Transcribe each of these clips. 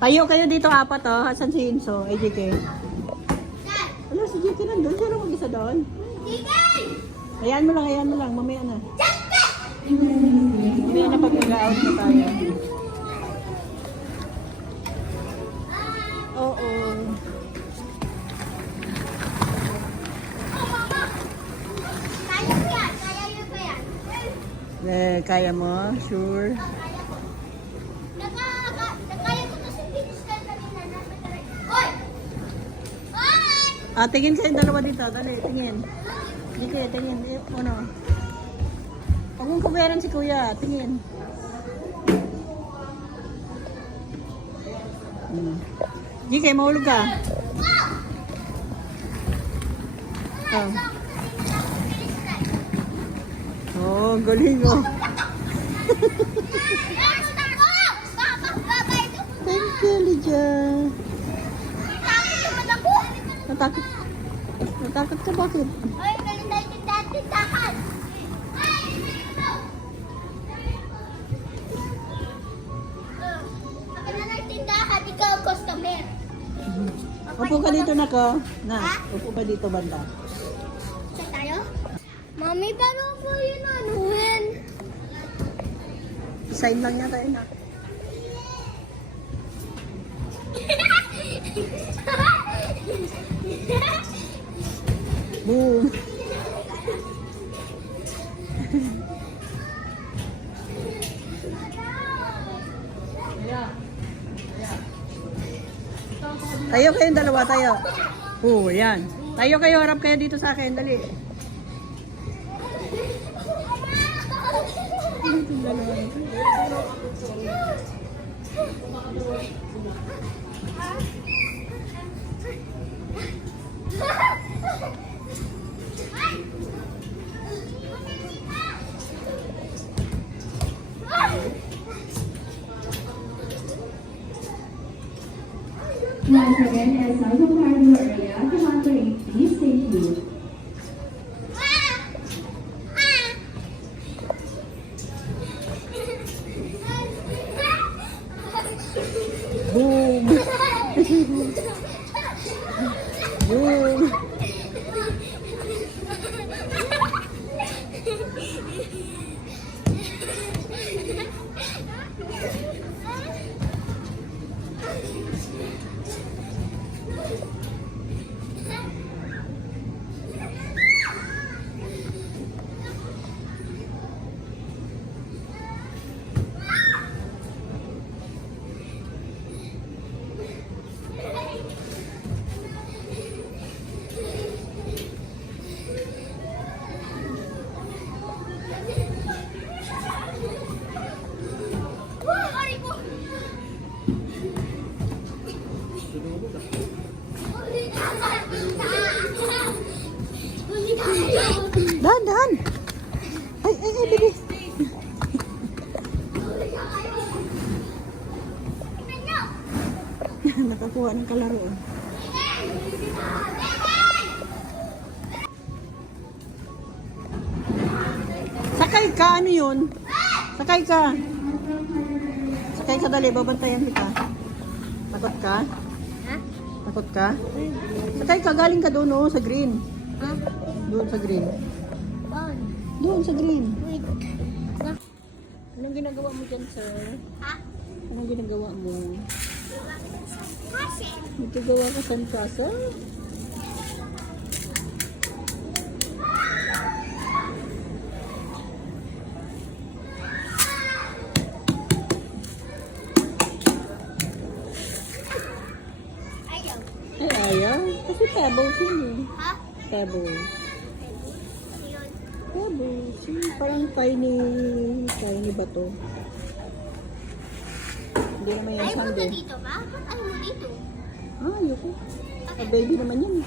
Tayo kayo dito apat oh. Asan si Inso? Ay, JK. Wala, si JK nandun. Siya lang mag-isa doon. JK! Hayaan mo lang. Mamaya na. Mamaya na pag nag-out na tayo. Oo. Kaya mo? Sure. Tingin kayo dalawa dito. Dali, tingin. Dito, tingin. Ano? Huwag mong kuberan si kuya. Tingin. Gigi, mahulog ka. Oh, galing oh. Thank you, Lydia. Natakot ka bakit? Ay, galing tayo tindahan. Ako na nagtindahan, ikaw customer. Upo ka dito na ko. Upo ka dito banda. Saan tayo? Mami, paano po yun anuhin? Sign lang yata yun. Boom. Tayo kayong dalawa, tayo. Yan. Tayo kayo, harap kayo dito sa akin, dali. Once again, as Southern Carnival area, Commander 8, please thank you. Boom. Boom. Dan. Ay, bilis. Nakakuha ng kalaro. Sakay ka, ano yun? Sakay ka. Sakay ka, dali, babantayan kita. Takot ka? Ha? Takot ka? Sakay ka, galing ka doon, sa green. Ha? Doon sa green. On. Doon sa green. Wait. Anong ginagawa mo dyan, sir? Ha? Anong ginagawa mo? Kasi. Nagkagawa ka sa kasa? Ayaw. Ay, ayaw. Kasi pebbles yun eh. Ha? Pebbles. Yun. Pebbles. Yung parang tiny bato. Hindi naman yan Ayaw mo sande. na dito ba? Ba't ayaw mo dito? Ayoko. A baby naman yan.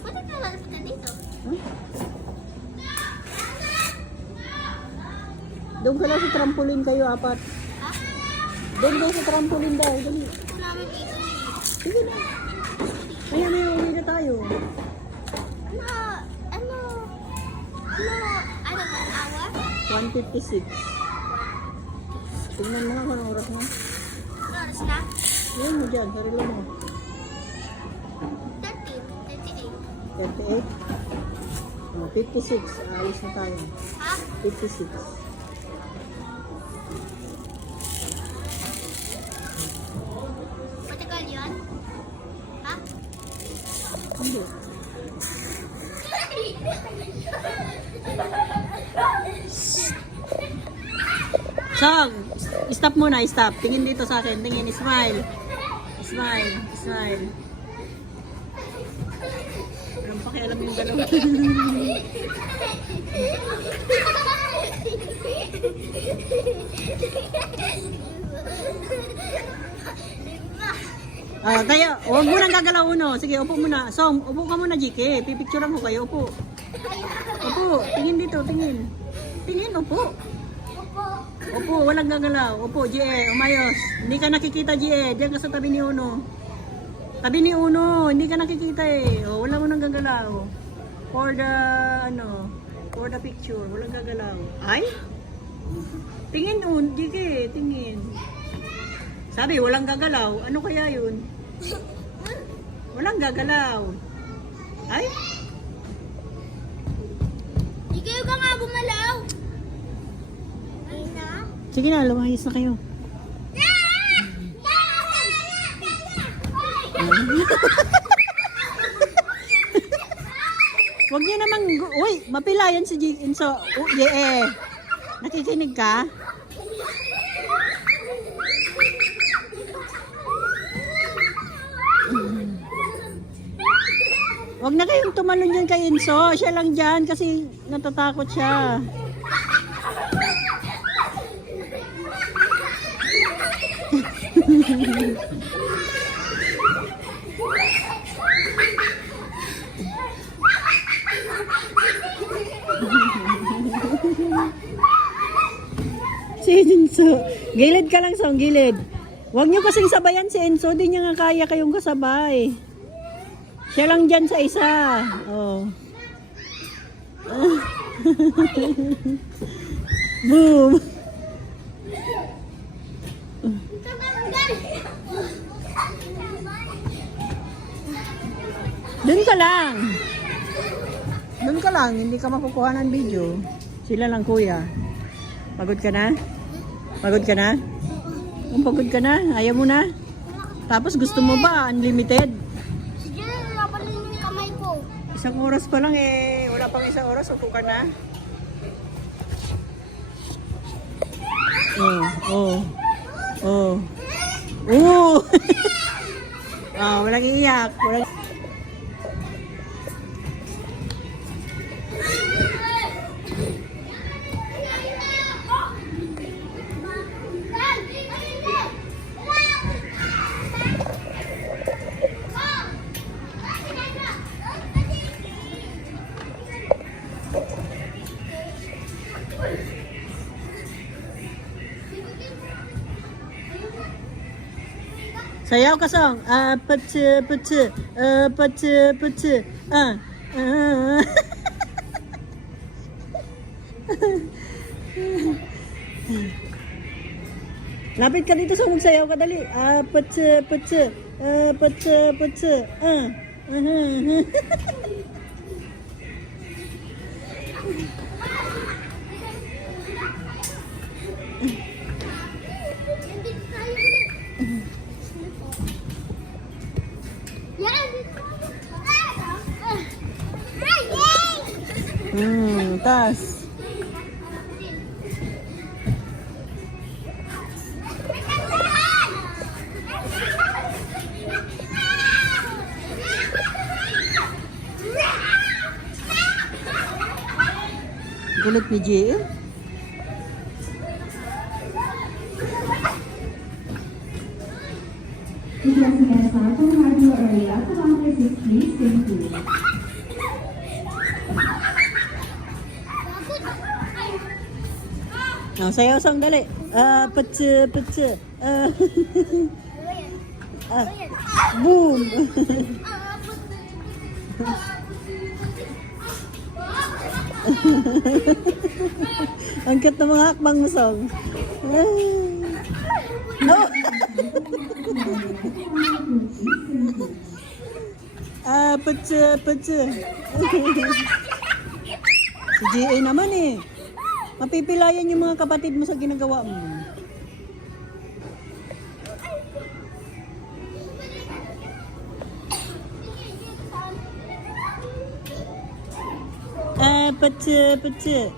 Ba't ka lalapit na dito? Huh? Doon ka lang sa trampoline kayo, apat. Ha? Doon kayo sa trampoline daw. Dali. Gusto namin dito. Sige na. Ayan na yun. Uwi na tayo. Ano ba, an hour? 1:56. Tingnan mo nga kung anong oras na. Ano oras na? Yan mo dyan, sarili mo. 13, 38. 38. Oh, 56. Aalis na tayo. Ha? 56. Matagal yan? Ha? Hindi. Song, stop muna, stop. Tingin dito sa akin, tingin, smile. Smile, smile. Walang pakialam yung dalawa. Ah, tayo, huwag mo nang gagalaw uno. Sige, upo muna. Song, upo ka muna, GK. Pipicturean ko kayo, upo. Upo, tingin dito, tingin. Tingin, upo. Upo, walang gagalaw. Upo, GE, umayos. Hindi ka nakikita, GE. Diyan ka sa tabi ni Uno. Tabi ni Uno, hindi ka nakikita eh. O, wala mo nang gagalaw. For the, for the picture. Walang gagalaw. Ay? Tingin, GE, tingin. Sabi, walang gagalaw. Ano kaya yun? Walang gagalaw. Ay? Di kayo ka nga gumalaw. Ay na? Sige na, lumayas na kayo. Huwag niyo namang, uy, mapilayan si Inso. Nakikinig ka? Huwag na kayong tumalon dyan kay Inso. Siya lang dyan kasi natatakot siya. Si Enzo. Gilid ka lang, Song. Gilid. Huwag niyo kasing sabayan si Enzo. Di niya nga kaya kayong kasabay. Siya lang dyan sa isa. Oh. Boom. Doon ka lang. Doon ka lang. Hindi ka makukuha ng video. Sila lang, kuya. Pagod ka na? Pagod ka na? Kung pagod ka na, ayaw mo na? Tapos gusto mo ba unlimited? Sige, nabalin yung kamay ko. Isang oras pa lang eh. Wala pang isang oras, upo ka na. Oh. Oh. Ah, walang iiyak. Walang... Sayaw ka, Song. Patse. Lapit ka dito, Song. Magsayaw ka, dali. Patse. Tas. Gulat ni JM. Resident Santo Hardware Area, kilometer 6, please, thank you. Oh, sayaw, Song, dali. Patse. Boom. Ang cute ng mga hakbang mo, Song. Oh. Petse, petse. Si GA naman eh. Mapipilayan yung mga kapatid mo sa ginagawa mo. Petse, petse.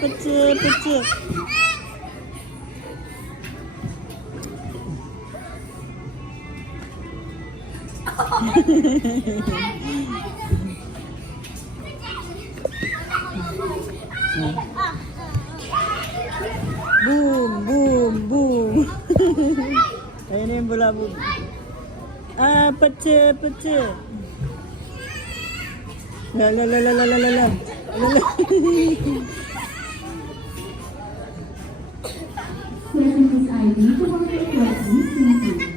Petse, petse. Boom, boom, boom. Ayan na yung bulabog. Petse, petse. La la la la la la la la. La la. Present is ID 220.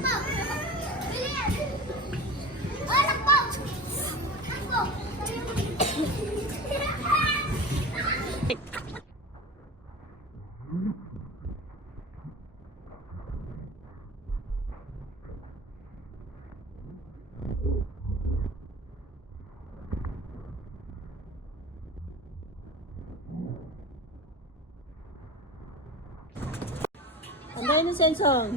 Andayin yung sensong.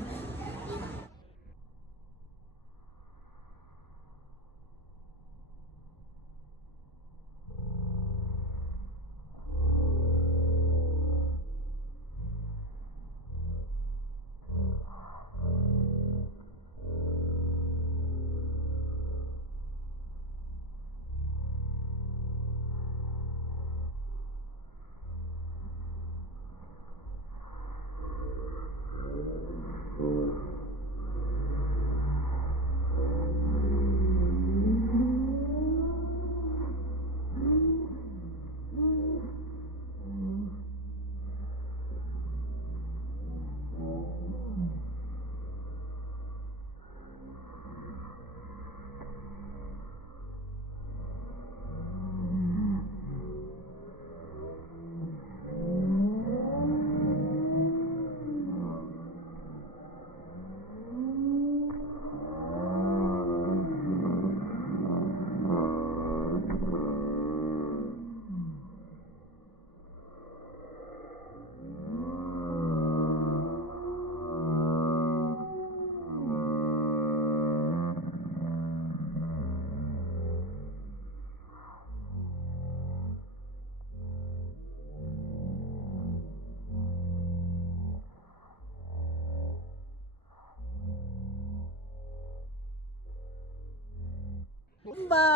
Bumba!